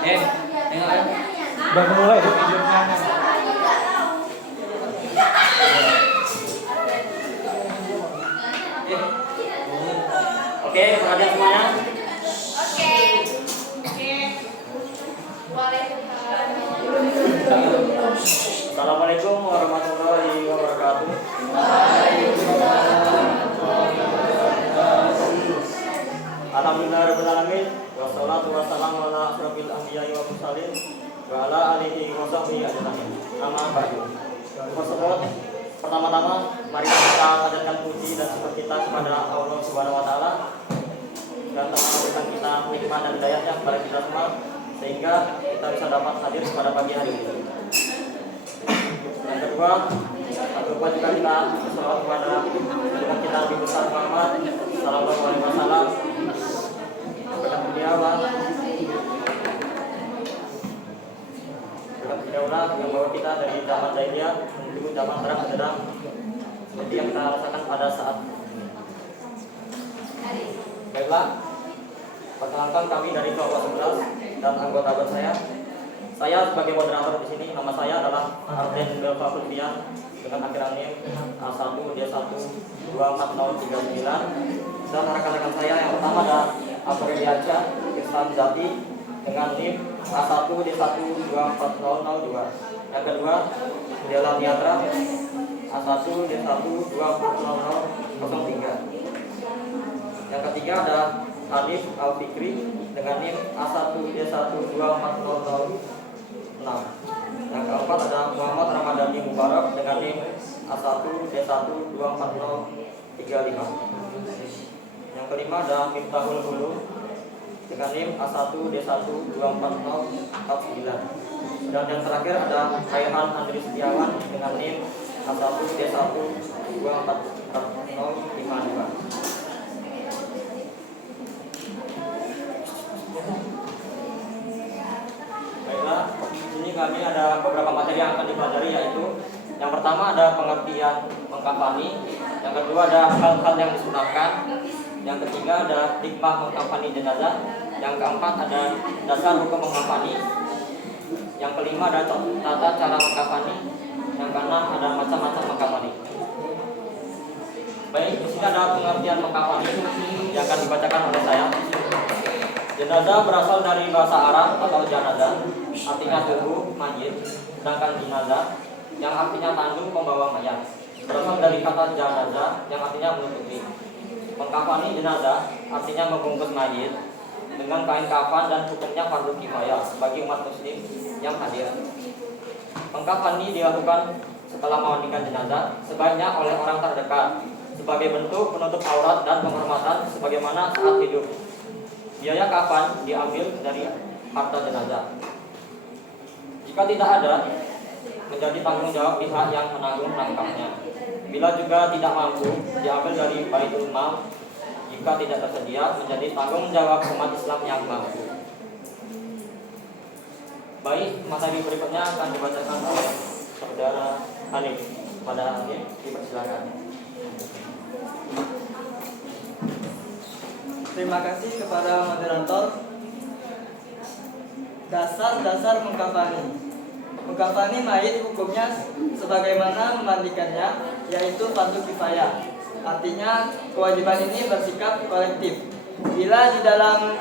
Udah mulai videonya. Oke, perhatian semuanya. Oke. Assalamualaikum warahmatullahi wabarakatuh. Alhamdulillahirabbil alamin wassalatu wassalamu ala asyrofil anbiya'i wal mursalin wa ala alihi wa sahbihi ajmain. Amma ba'du. Pertama-tama mari kita panjatkan puji dan syukur kita kepada Allah Subhanahu wa taala dan telah memberikan kita nikmat dan hidayahnya kepada kita semua sehingga kita bisa dapat hadir pada pagi hari ini. Yang kedua, tak lupa juga kita bersalawat kepada junjungan kita Nabi besar Muhammad sallallahu alaihi wasallam. Berkat beliaulah yang membawa kita dari zaman jahiliyah menuju zaman terang benderang seperti yang kita rasakan pada saat ini. Baiklah, perkenalkan kami dari kelompok 11 dan anggota baru saya. Saya sebagai moderator di sini, nama saya adalah Arden Belva Fulvian dengan akhiran NIM A1D12439 dan rekan-rekan saya yang pertama ada Afriliacha Islam Zati dengan NIM A1D1240002. Yang kedua Dela Niatra A1D1240003. Yang ketiga ada Hanif Al-Fikri dengan NIM A1D1240006. Yang keempat ada Muhammad Ramadhani Mubarak dengan NIM A1D1240035. Yang kelima ada Miftahul Hulu dengan NIM A1D1240049. Dan yang terakhir ada Raihan Andri Setiawan dengan NIM A1D1240052. Baiklah, ini kami ada beberapa materi yang akan dipelajari, yaitu yang pertama ada pengertian mengkafani, yang kedua ada hal-hal yang disunahkan, yang ketiga ada hikmah mengkafani jenazah, yang keempat ada dasar hukum mengkafani, yang kelima ada tata cara mengkafani, yang keenam ada macam-macam mengkafani. Baik, di sini ada pengertian mengkafani yang akan dibacakan oleh saya. Jenazah berasal dari bahasa Arab atau janazah, artinya tubuh mayit, sedangkan jenazah yang artinya tanduk pembawa mayat berasal dari kata janazah yang artinya menutupi. Mengkafani jenazah artinya membungkus mayit dengan kain kafan dan hukumnya fardu kifayah bagi umat muslim yang hadir. Mengkafani dilakukan setelah memandikan jenazah sebaiknya oleh orang terdekat sebagai bentuk penutup aurat dan penghormatan sebagaimana saat hidup. Biaya kafan diambil dari harta jenazah. Jika tidak ada, menjadi tanggung jawab pihak yang menanggung nafkahnya. Bila juga tidak mampu, diambil dari Baitul Mal. Jika tidak tersedia, menjadi tanggung jawab umat Islam yang mampu. Baik, materi berikutnya akan dibacakan oleh Saudara Hanif. Pada Hanif, dipersilakan. Terima kasih kepada moderator. Dasar-dasar mengkafani. Mengkafani mayit hukumnya sebagaimana memandikannya, yaitu fardu kifayah. Artinya kewajiban ini bersikap kolektif. Bila di dalam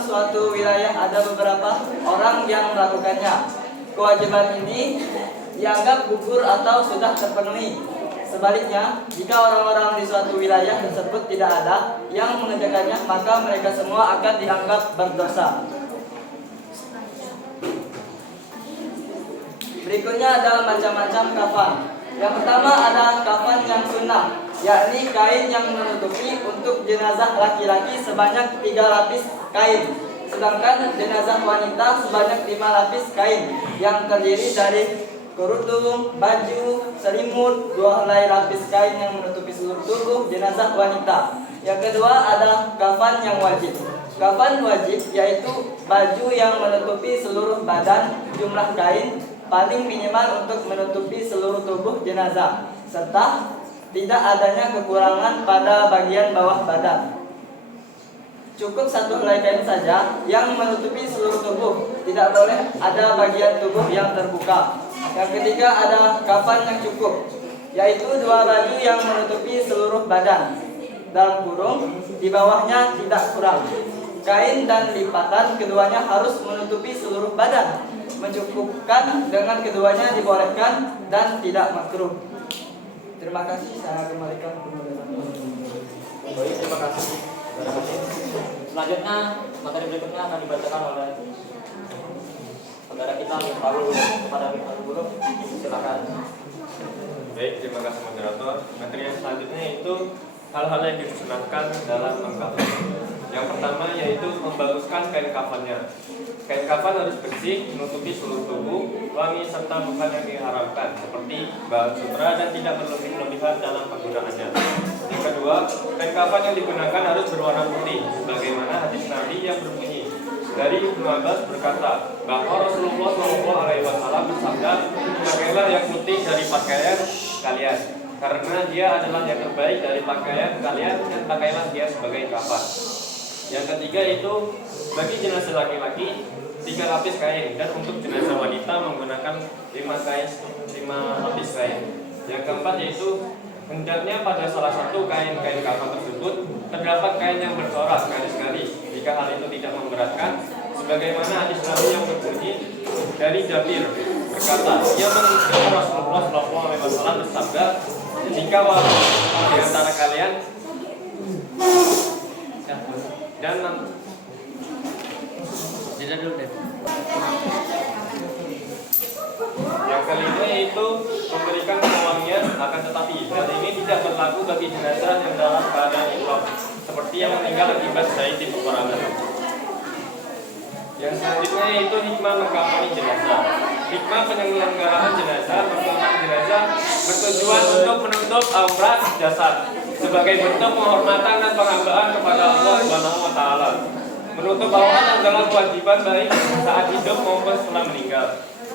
suatu wilayah ada beberapa orang yang melakukannya, kewajiban ini dianggap gugur atau sudah terpenuhi. Sebaliknya, jika orang-orang di suatu wilayah tersebut tidak ada yang mengerjakannya, maka mereka semua akan dianggap berdosa. Berikutnya ada macam-macam kafan. Yang pertama ada kafan yang sunnah, yakni kain yang menutupi untuk jenazah laki-laki sebanyak 3 lapis kain, sedangkan jenazah wanita sebanyak 5 lapis kain yang terdiri dari kerudung, baju, selimut, 2 helai lapis kain yang menutupi seluruh tubuh jenazah wanita. Yang kedua ada kafan yang wajib. Kafan wajib yaitu baju yang menutupi seluruh badan, jumlah kain paling minimal untuk menutupi seluruh tubuh jenazah, serta tidak adanya kekurangan pada bagian bawah badan. Cukup satu helai kain saja yang menutupi seluruh tubuh. Tidak boleh ada bagian tubuh yang terbuka. Yang ketiga ada kafan yang cukup, yaitu 2 baju yang menutupi seluruh badan. Dalam kurung, di bawahnya tidak kurang. Kain dan lipatan keduanya harus menutupi seluruh badan. Mencukupkan dengan keduanya dibolehkan dan tidak makruh. Terima kasih, saya kembalikan kepada Baik, terima kasih. Selanjutnya, materi berikutnya akan dibacakan oleh saudara kita Paul kepada guru. Silakan. Baik, terima kasih moderator. Materi yang selanjutnya itu hal-hal yang disunahkan dalam mengkafan. Yang pertama yaitu membaguskan kain kafannya. Kain kafan harus bersih, menutupi seluruh tubuh, wangi serta bukan yang diharamkan seperti bahan sutra dan tidak berlebih-lebihan dalam penggunaannya. Yang kedua, kain kafan yang digunakan harus berwarna putih, sebagaimana hadis Nabi yang berbunyi dari Ibnu Abbas berkata bahwa Rasulullah SAW bersabda, pakailah yang putih dari pakaian kalian, karena dia adalah yang terbaik dari pakaian kalian dan pakailah dia sebagai kafan. Yang ketiga itu bagi jenazah laki-laki 3 lapis kain dan untuk jenazah wanita menggunakan 5 lapis kain. Yang keempat yaitu hendaknya pada salah satu kain-kain kafan tersebut terdapat kain yang bercorak garis-garis jika hal itu tidak memberatkan, sebagaimana hadis Nabi yang berbunyi dari Jabir berkata, ia mendengar Rasulullah SAW bersabda, jika di antara kalian dan tidak dulu deh. Yang kelima yaitu memberikan pewangian, akan tetapi hal ini tidak berlaku bagi jenazah yang dalam keadaan ihram, seperti yang meninggal akibat syahid di peperangan. Yang selanjutnya yaitu hikmah mengkafani jenazah. Hikmah penyelenggaraan jenazah mengkafani jenazah bertujuan untuk menutup aurat jasad sebagai bentuk penghormatan dan penghambaan kepada Allah Subhanahu wa taala. Menutup aurat adalah kewajiban baik saat hidup maupun setelah meninggal.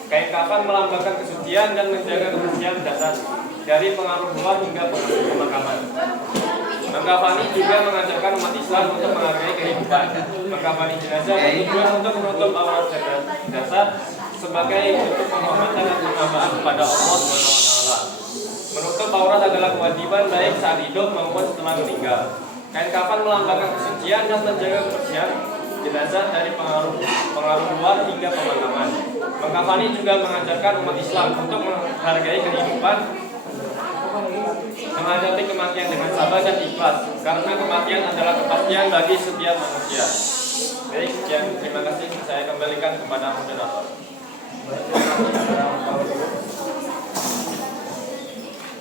Kain kafan melambangkan kesucian dan menjaga kebersihan jasad dari pengaruh luar hingga pemakaman. Mengkafani juga mengajarkan umat Islam untuk menghargai kehidupan. Mengkafani jenazah bertujuan untuk menutup aurat jasad sebagai bentuk penghormatan dan penghambaan kepada Allah Subhanahu wa taala. Menutup aurat adalah kewajiban baik saat hidup maupun setelah meninggal. Kain kafan melambangkan kesucian dan menjaga kebersihan jenazah dari pengaruh luar hingga pemakaman. Mengkafani juga mengajarkan umat Islam untuk menghargai kehidupan, menghadapi kematian dengan sabar dan ikhlas, karena kematian adalah kepastian bagi setiap manusia. Baik, sekian, terima kasih. Saya kembalikan kepada moderator.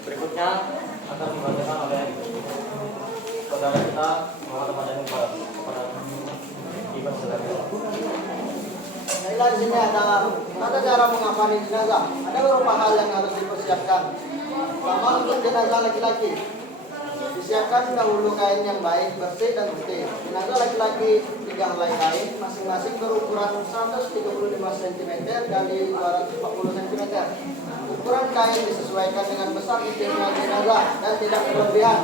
Berikutnya akan dibacakan oleh saudara kita Muhammad Ramadhani kepada Ibu Saudara. Baiklah, di sini ada cara mengkafani jenazah. Ada beberapa hal yang harus dipersiapkan. Pertama, untuk jenazah laki-laki, disiapkan dahulu kain yang baik, bersih dan putih. Jenazah laki-laki 3 helai kain, masing-masing berukuran 135 cm dari 240 cm. Ukuran kain disesuaikan dengan besar kecilnya jenazah dan tidak berlebihan.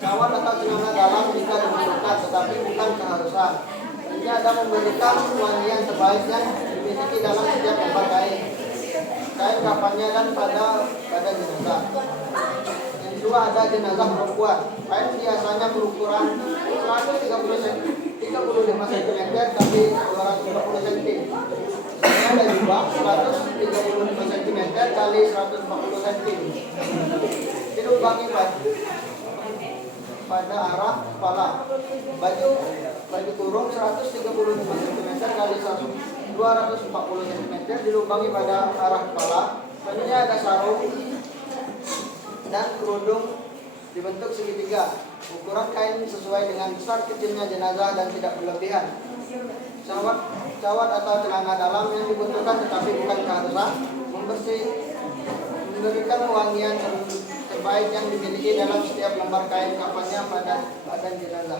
Cawan atau celana dalam jika dibutuhkan, tetapi bukan keharusan. Ini ada memberikan wangian terbaik yang dimiliki dalam setiap lembar kain kafannya dan pada jenazah. Yang kedua ada jenazah perempuan. Kain biasanya berukuran 135 cm dari 240 cm. Ini ada juga 135 cm kali 140 cm. Dilubangi pada arah kepala. Baju kurung 135 cm kali 240 cm dilubangi pada arah kepala. Selanjutnya ada sarung dan kerudung dibentuk segitiga. Ukuran kain sesuai dengan besar kecilnya jenazah dan tidak berlebihan. Cawat atau celana dalam yang dibutuhkan tetapi bukan keharusan. Memberikan wangian terbaik yang dimiliki dalam setiap lembar kain kafannya pada badan jenazah.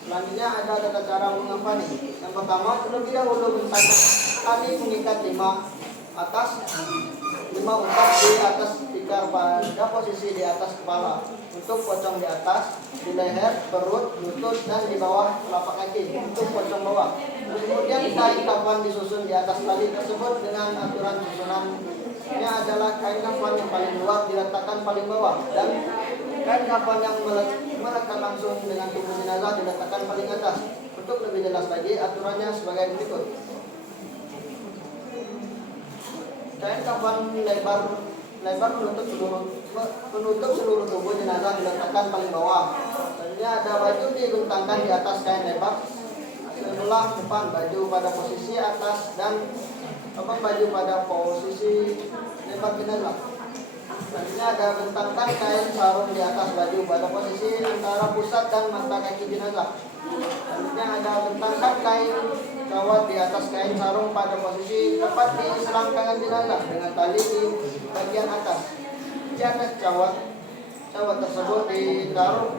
Selanjutnya ada tata cara mengkafani. Yang pertama, terlebih dahulu tali mengikat 5 ukat di atas tikar pada posisi di atas kepala. untuk pocong di atas, di leher, perut, lutut, dan di bawah telapak kaki untuk pocong bawah. Kemudian kain kafan disusun di atas tali tersebut dengan aturan susunannya adalah kain kafan yang paling luar diletakkan paling bawah dan kain kafan yang melekat langsung dengan tubuh jenazah diletakkan paling atas. Untuk lebih jelas lagi, aturannya sebagai berikut. Kain kafan lebar menutup seluruh tubuh jenazah diletakkan paling bawah. Selanjutnya ada baju dibentangkan di atas kain lebar sebelah depan, baju pada posisi atas dan baju pada posisi lebar jenazah. Selanjutnya ada bentangkan kain sarung di atas baju pada posisi antara pusat dan mata kaki jenazah. Selanjutnya ada bentangkan kain kawat di atas kain sarung pada posisi tepat di selangkangan jenazah dengan tali di bagian atas. Di atas kawat tersebut ditaruh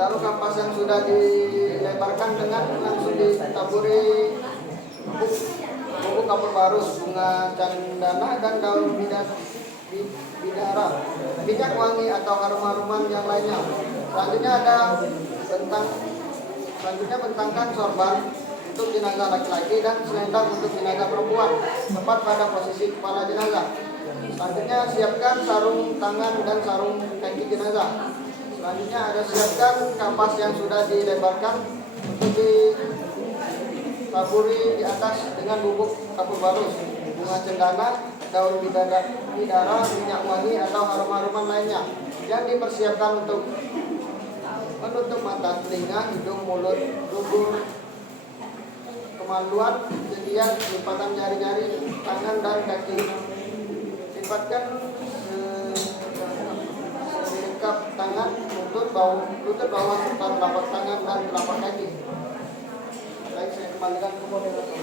kapas yang sudah dilebarkan dengan langsung ditaburi bubuk kapur barus, bunga cendana, dan daun bidara, minyak wangi atau harum-haruman yang lainnya. Selanjutnya bentangkan sorban untuk jenazah laki-laki dan selendang untuk jenazah perempuan tepat pada posisi kepala jenazah. Selanjutnya siapkan sarung tangan dan sarung kaki jenazah. Selanjutnya ada siapkan kapas yang sudah dilebarkan untuk ditaburi di atas dengan bubuk kapur barus, bunga cendana, daun bidara, minyak wangi atau harum-haruman lainnya yang dipersiapkan untuk menutup mata, telinga, hidung, mulut, dubur, kemaluan, jadian, lipatan jari-jari, tangan dan kaki. Lipatkan selengkap tangan, lutut bawah serta telapak tangan dan telapak kaki. Baik, saya kembalikan ke moderator.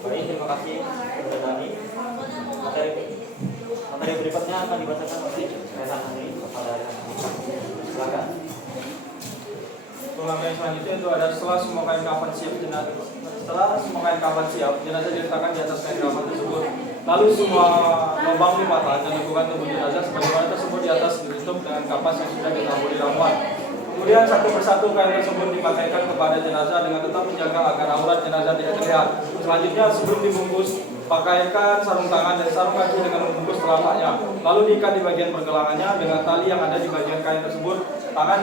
Baik, terima kasih Saudara Dani. Materi berikutnya akan dibacakan oleh Rehan Andri kepada silakan. Pengambilan selanjutnya itu ada setelah semua kain kafan siap jenazah diletakkan di atas kain kafan tersebut. Lalu semua lubang lipatan dan lingkungan tubuh jenazah sebagaimana tersebut di atas ditutup dengan kapas yang sudah ditaburi ramuan. Kemudian satu persatu kain tersebut dipakaikan kepada jenazah dengan tetap menjaga agar aurat jenazah tidak terlihat. Selanjutnya sebelum dibungkus, pakaikan sarung tangan dan sarung kaki dengan membungkus telapaknya. Lalu diikat di bagian pergelangannya dengan tali yang ada di bagian kain tersebut. Tangan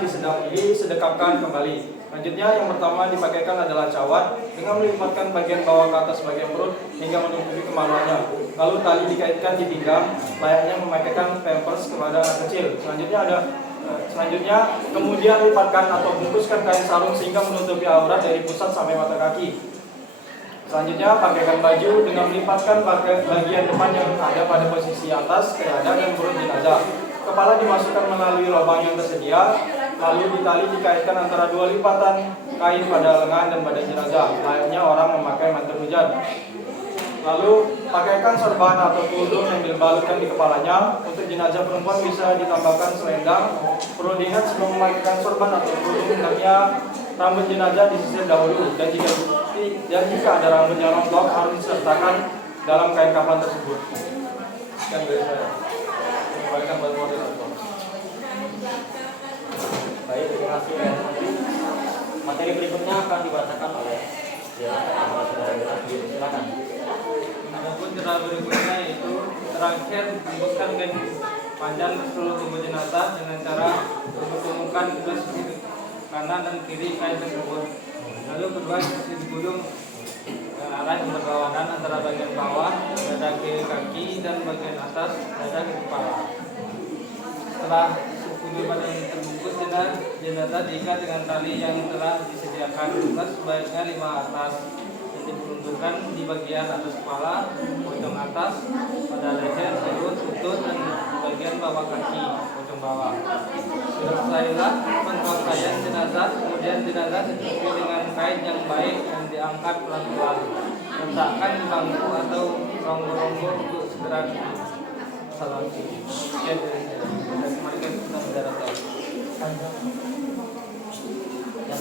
disedekapkan kembali. Selanjutnya yang pertama dipakaikan adalah cawat dengan melipatkan bagian bawah ke atas bagian perut hingga menutupi kemaluannya. Lalu tali dikaitkan di pinggang layaknya memakaikan pampers kepada anak kecil. Selanjutnya kemudian lipatkan atau bungkuskan kain sarung sehingga menutupi aurat dari pusat sampai mata kaki. Selanjutnya pakaikan baju dengan melipatkan bagian depan yang ada pada posisi atas, dada dan perut jenazah. Kepala dimasukkan melalui lubang yang tersedia, lalu ditali dikaitkan antara dua lipatan kain pada lengan dan badan jenazah, layaknya orang memakai mantel hujan. Lalu pakaikan sorban atau tudung yang dibalutkan di kepalanya. Untuk jenazah perempuan bisa ditambahkan selendang. Perlu diingat sebelum memakaikan sorban atau tudung hendaknya rambut jenazah disisir dahulu, dan jika ada rambut yang rontok harus disertakan dalam kain kafan tersebut. Sekian dari saya. Kembalikan buat moderator. Baik, terima kasih ya. Materi berikutnya akan dibacakan oleh silakan. Adapun cara berikutnya yaitu terakhir membungkuskan kain panjang ke seluruh tubuh jenazah dengan cara mempertemukan ke sisi kanan dan kiri kain tersebut. Lalu kedua sisi digulung arah yang berlawanan antara bagian bawah, dada kiri kaki, dan bagian atas dada ke kepala. Setelah tubuh badan terbungkus, jenazah diikat dengan tali yang telah disediakan. Sebaiknya 5 atas yang diperuntukkan di bagian atas kepala, pojok atas, pada leher, perut, lutut, dan bagian bawah kaki, pojok bawah. Selesailah pengangkatan jenazah, kemudian jenazah ditutupi dengan kain yang baik yang diangkat pelan-pelan. Letakkan di bangku atau ronggo-ronggo untuk segera disalati. Ya.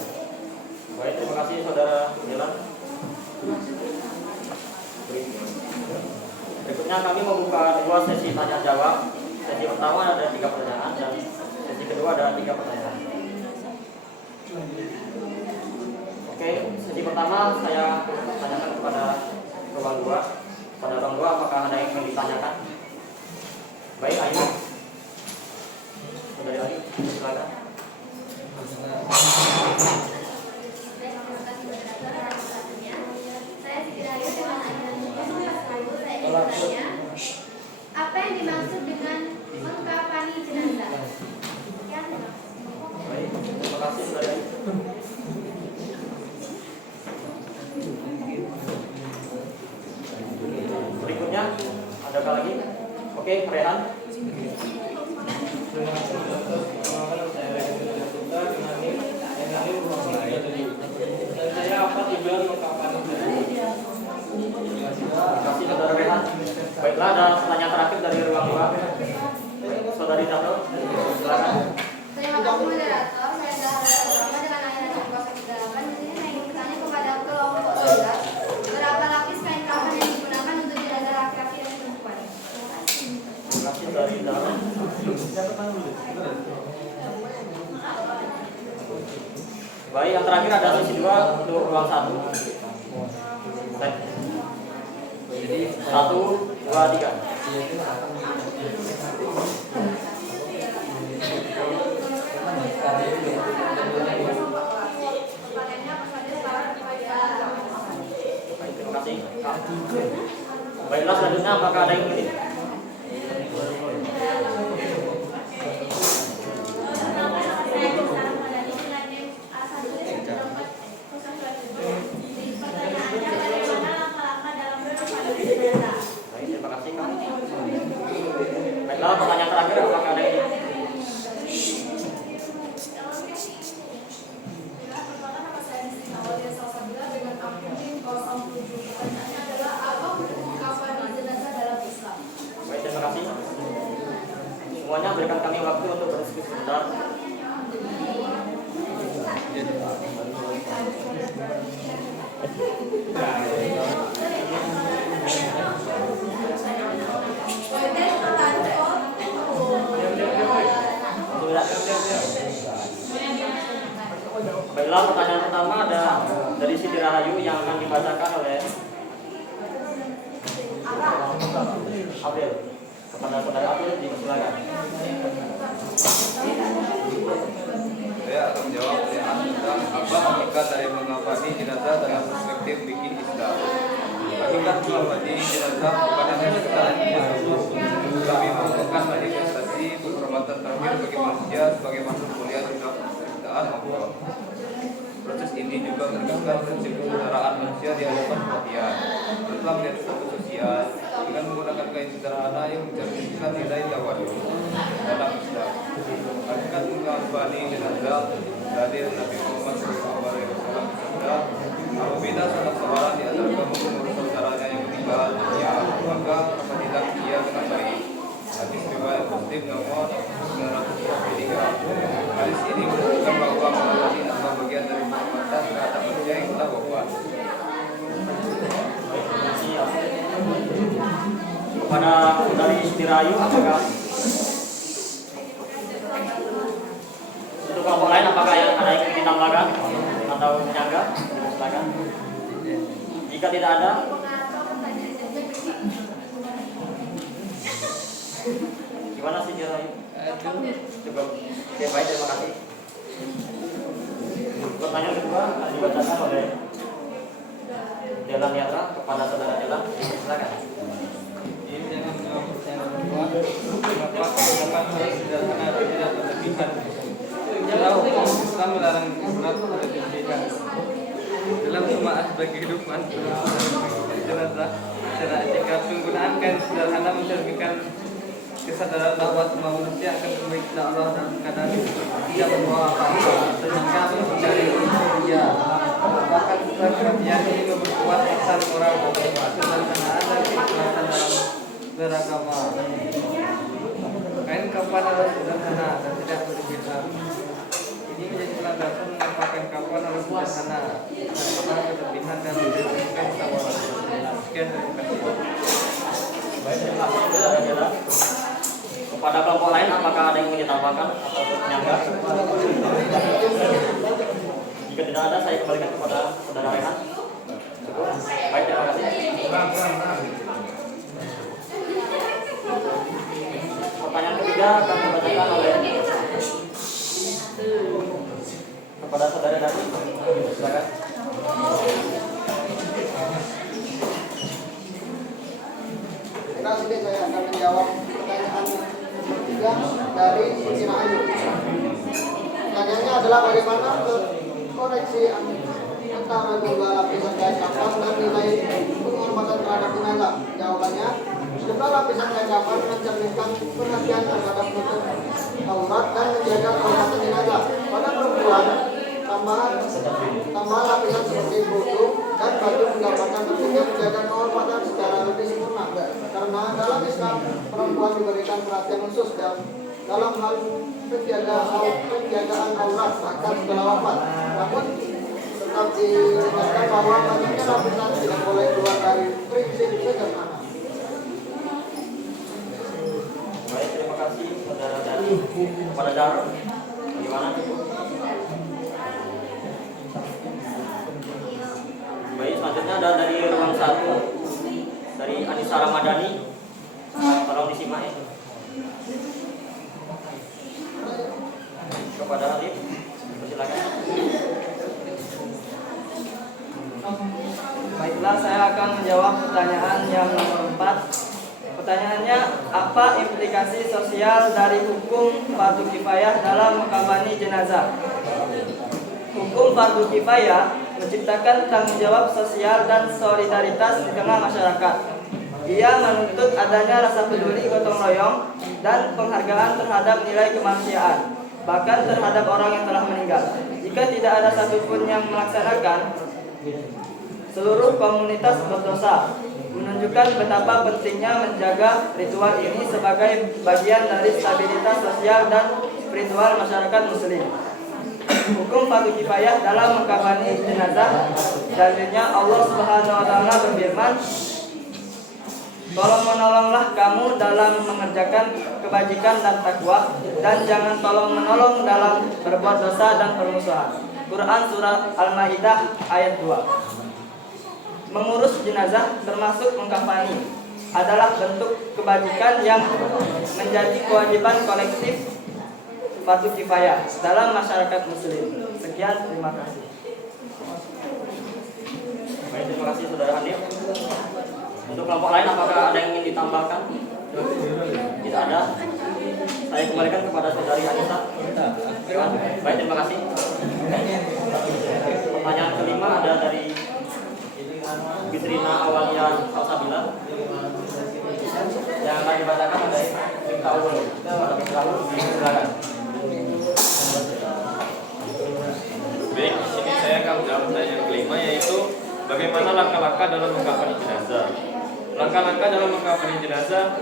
Baik, terima kasih saudara Dilan. Berikutnya kami membuka dua sesi tanya jawab. Sesi pertama ada 3 pertanyaan dan sesi kedua ada 3 pertanyaan. Oke, sesi pertama saya tanyakan kepada ruang 2. Pada ruang 2 apakah ada yang ingin ditanyakan? Baik, Ayu. Saudari Ayu, silakan. Apa yang dimaksud dengan mengkafani jenazah? Baik, terima kasih saudari. Berikutnya, adakah lagi? Oke, Rehan. Saya apa tujuan mengkafani jenazah? Terima kasih saudara Rehan. Baiklah, ada pertanyaan terakhir dari ruang 2. Saudari Tato, silakan. Terima kasih moderator. Saya Zahra Rama dengan ayat 038. Di sini saya ingin bertanya kepada kelompok 11. Berapa lapis kain kafan yang digunakan untuk jenazah laki-laki dan perempuan? Terima kasih. Terima kasih saudari Zahra. Baik, yang terakhir ada sesi 2 untuk ruang 1. Jadi 1, 2, 3. Baik, terima kasih. Baiklah, selanjutnya apakah ada yang ingin? Baik, terima kasih Kak. Baiklah, pertanyaan terakhir apakah ada yang ingin? Baik, terima kasih. Semuanya berikan kami waktu untuk berdiskusi sebentar. Baiklah, pertanyaan pertama ada dari Siti Rahayu yang akan dibacakan oleh April. Kepada saudara April, dipersilakan. Saya akan menjawab pertanyaan tentang apa hakikat dari mengkafani jenazah dalam perspektif fikih Islam. Hakikat mengkafani jenazah bukan hanya sekedar tapi merupakan manifestasi penghormatan terakhir bagi manusia sebagai makhluk mulia dalam penciptaan Allah. Proses ini juga menegaskan prinsip kesetaraan manusia di hadapan kematian. Setelah melihat status sosial dengan menggunakan kain sederhana yang mencerminkan nilai tawadhu dalam Islam. Hakikat mengkafani jenazah dari Nabi Muhammad SAW bersabda, apabila salah seorang di antara kamu mengurus saudaranya yang meninggal dunia, maka kafanilah dia dengan baik. Hadis riwayat Muslim nomor 923. Hadis ini menunjukkan bahwa mengkafani adalah bagian dari penghormatan terhadap manusia yang telah wafat. Kepada saudari Siti Rahayu, apakah untuk kelompok lain apakah ada yang ingin ditambahkan atau menyangga? Silakan. Jika tidak ada, gimana Siti Rahayu? Cukup. Oke, baik, terima kasih. Pertanyaan kedua akan dibacakan oleh Delan Yatra kepada saudara Delan. Silakan. Ini jangan menjawab pertanyaan kedua. Kenapa kebanyakan hal sederhana dan tidak berlebihan? Dalam hukum Islam melarang berat berlebihan. Dalam semua aspek kehidupan, jenazah secara etika, penggunaan kain sederhana mencerminkan kesadaran bahwa semua manusia akan kembali ke Allah dalam keadaan tidak membawa apa-apa, sehingga menghindari dia. Bahkan setelah kematian ini memperkuat pesan moral kesederhanaan dan keikhlasan dalam beragama. Kain kafan kafan harus sederhana dan tidak berlebihan. Ini menjadi landasan mengapa kain kafan harus sederhana, karena berlebihan dan berlebihan tawar. Sekian terima kasih. Baik, terima kasih saudara-saudara. Kepada kelompok lain, apakah ada yang ingin ditambahkan atau menyangga? Jika tidak ada, saya kembalikan kepada saudara Rehan. Baik, terima kasih. Pertanyaan ketiga akan dibacakan oleh kepada saudara Dani. Silakan. Terima kasih, saya akan menjawab pertanyaan ketiga dari Sina Ayu. Pertanyaannya adalah bagaimana koreksi antara dua lapisan kain kafan dan nilai penghormatan terhadap jenazah. Jawabannya, jumlah lapisan kain kafan mencerminkan perhatian terhadap tutup aurat dan menjaga kehormatan jenazah. Pada perempuan, tambahan lapisan seperti buku dan baju menggambarkan pentingnya menjaga kehormatan secara lebih sempurna. Karena dalam Islam, perempuan diberikan perhatian khusus dalam hal penjagaan aurat bahkan setelah wafat. Namun tetap diingatkan bahwa banyaknya lapisan tidak boleh keluar dari prinsip sederhana. Baik, terima kasih saudara Dani. Kepada Darul, bagaimana? Baik, selanjutnya ada dari ruang 1 dari Anissa Ramadhani. Tolong disimak ya. Kepada Halim, silakan. Baiklah, saya akan menjawab pertanyaan yang nomor 4. Pertanyaannya, apa implikasi sosial dari hukum fardu kifayah dalam mengkafani jenazah? Hukum fardu kifayah menciptakan tanggung jawab sosial dan solidaritas di tengah masyarakat. Ia menuntut adanya rasa peduli gotong royong dan penghargaan terhadap nilai kemanusiaan, bahkan terhadap orang yang telah meninggal. Jika tidak ada satupun yang melaksanakan, seluruh komunitas berdosa. Menunjukkan betapa pentingnya menjaga ritual ini sebagai bagian dari stabilitas sosial dan spiritual masyarakat muslim. Hukum fardu kifayah dalam mengkafani jenazah, dalilnya Allah Subhanahu wa taala berfirman, "Tolong menolonglah kamu dalam mengerjakan kebajikan dan takwa, dan jangan tolong menolong dalam berbuat dosa dan permusuhan." Quran surah Al-Maidah ayat 2. Mengurus jenazah termasuk mengkafani adalah bentuk kebajikan yang menjadi kewajiban kolektif fardu kifayah dalam masyarakat muslim. Sekian, terima kasih. Baik, terima kasih saudara Hanif. Untuk kelompok lain, apakah ada yang ingin ditambahkan? Tidak ada. Saya kembalikan kepada saudari Anissa. Baik, terima kasih. Pertanyaan kelima ada dari Bisrina Awalia Salsabila. Yang akan dibacakan ada Miftahul. Silakan. Baik, di sini saya akan menjawab pertanyaan kelima, yaitu bagaimana langkah-langkah dalam mengkafani jenazah. Langkah-langkah dalam mengkafani jenazah,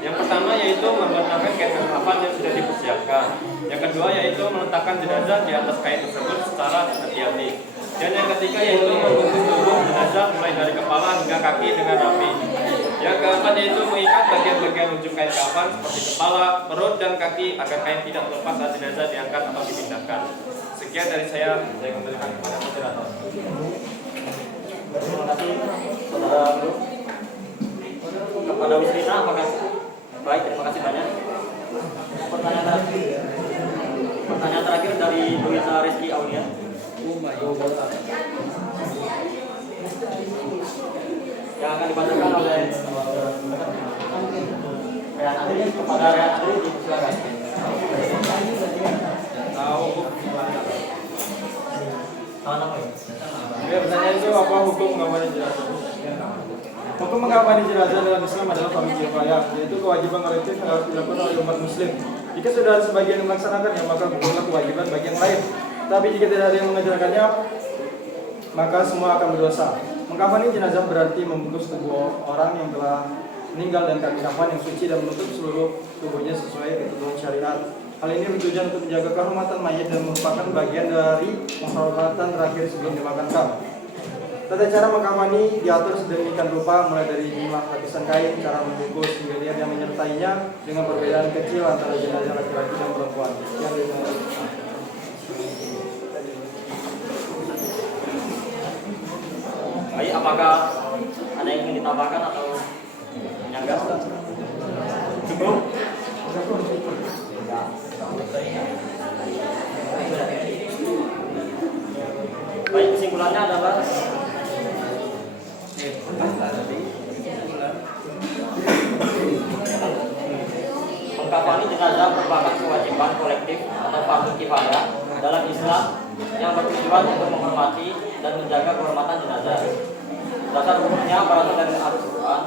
yang pertama yaitu menggunakan kain kafan yang sudah dipersiapkan. Yang kedua yaitu meletakkan jenazah di atas kain tersebut secara hati-hati. Dan yang ketiga yaitu membungkus tubuh jenazah mulai dari kepala hingga kaki dengan rapi. Yang keempat yaitu mengikat bagian-bagian ujung kain kafan seperti kepala, perut, dan kaki agar kain tidak terlepas saat jenazah diangkat atau dipindahkan. Sekian dari saya kembalikan kepada moderator. Terima kasih saudara Bro. Kepada Wisrina, apakah baik? Terima kasih banyak. Pertanyaan terakhir dari Luisa Rizky Aulia. Yang akan dibacakan oleh Rehan Andri. Kepada Rehan Andri, silakan. Pertanyaan itu apa hukum mengkafani jenazah? Hukum mengkafani jenazah dalam Islam adalah fardu kifayah, yaitu kewajiban kolektif yang harus dilakukan oleh umat muslim. Jika sudah ada sebagian yang melaksanakannya, maka gugurlah kewajiban bagi yang lain. Tapi jika tidak ada yang mengerjakannya, maka semua akan berdosa. Mengkafani jenazah berarti membungkus tubuh orang yang telah meninggal dan kain kafan yang suci dan menutup seluruh tubuhnya sesuai ketentuan syariat. Hal ini bertujuan untuk menjaga kehormatan mayit dan merupakan bagian dari penghormatan terakhir sebelum dimakamkan. Tata cara mengkafani diatur sedemikian rupa, mulai dari jumlah lapisan kain, cara membungkus, hingga dia yang menyertainya dengan perbedaan kecil antara jenazah laki-laki dan perempuan. Yang Baik, apakah ada yang ingin ditambahkan atau menyanggah? Cukup? Baik, kesimpulannya adalah mengkafani jenazah merupakan kewajiban kolektif atau fardhu kifayah dalam Islam yang bertujuan untuk menghormati dan menjaga kehormatan jenazah. Dasar hukumnya berasal dari Al-Quran,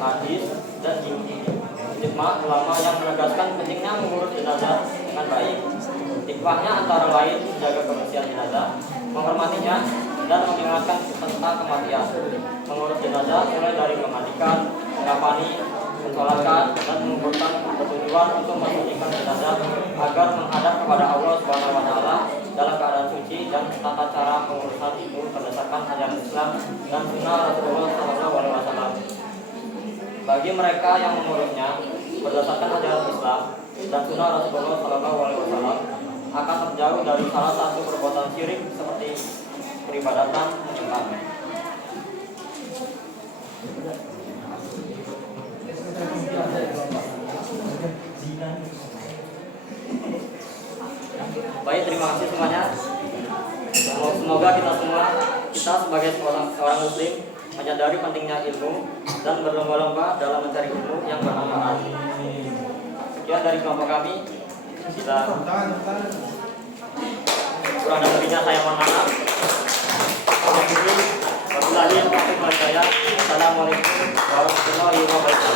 hadis, dan ijma ulama yang menegaskan pentingnya mengurus jenazah dengan baik. Hikmahnya antara lain menjaga kebersihan jenazah, menghormatinya, dan mengingatkan tentang kematian. Mengurus jenazah mulai dari memandikan, mengkafani, mensolatkan, dan mengumpulkan bertujuan untuk mensucikan jenazah agar menghadap kepada Allah Subhanahu wa Ta'ala dalam keadaan suci, dan tata cara pengurusan itu berdasarkan ajaran Islam dan sunnah Rasulullah SAW. Bagi mereka yang mengurusnya berdasarkan ajaran Islam dan sunnah Rasulullah SAW akan terjauh dari salah satu perbuatan syirik seperti peribadatan menyembah. Baik, terima kasih semuanya. Semoga kita sebagai seorang muslim menyadari pentingnya ilmu dan berlomba-lomba dalam mencari ilmu yang bermanfaat. Sekian dari kelompok kami. Kurang dan lebihnya saya mohon maaf. Wabillahi taufiq wal hidayah. Assalamualaikum warahmatullahi wabarakatuh.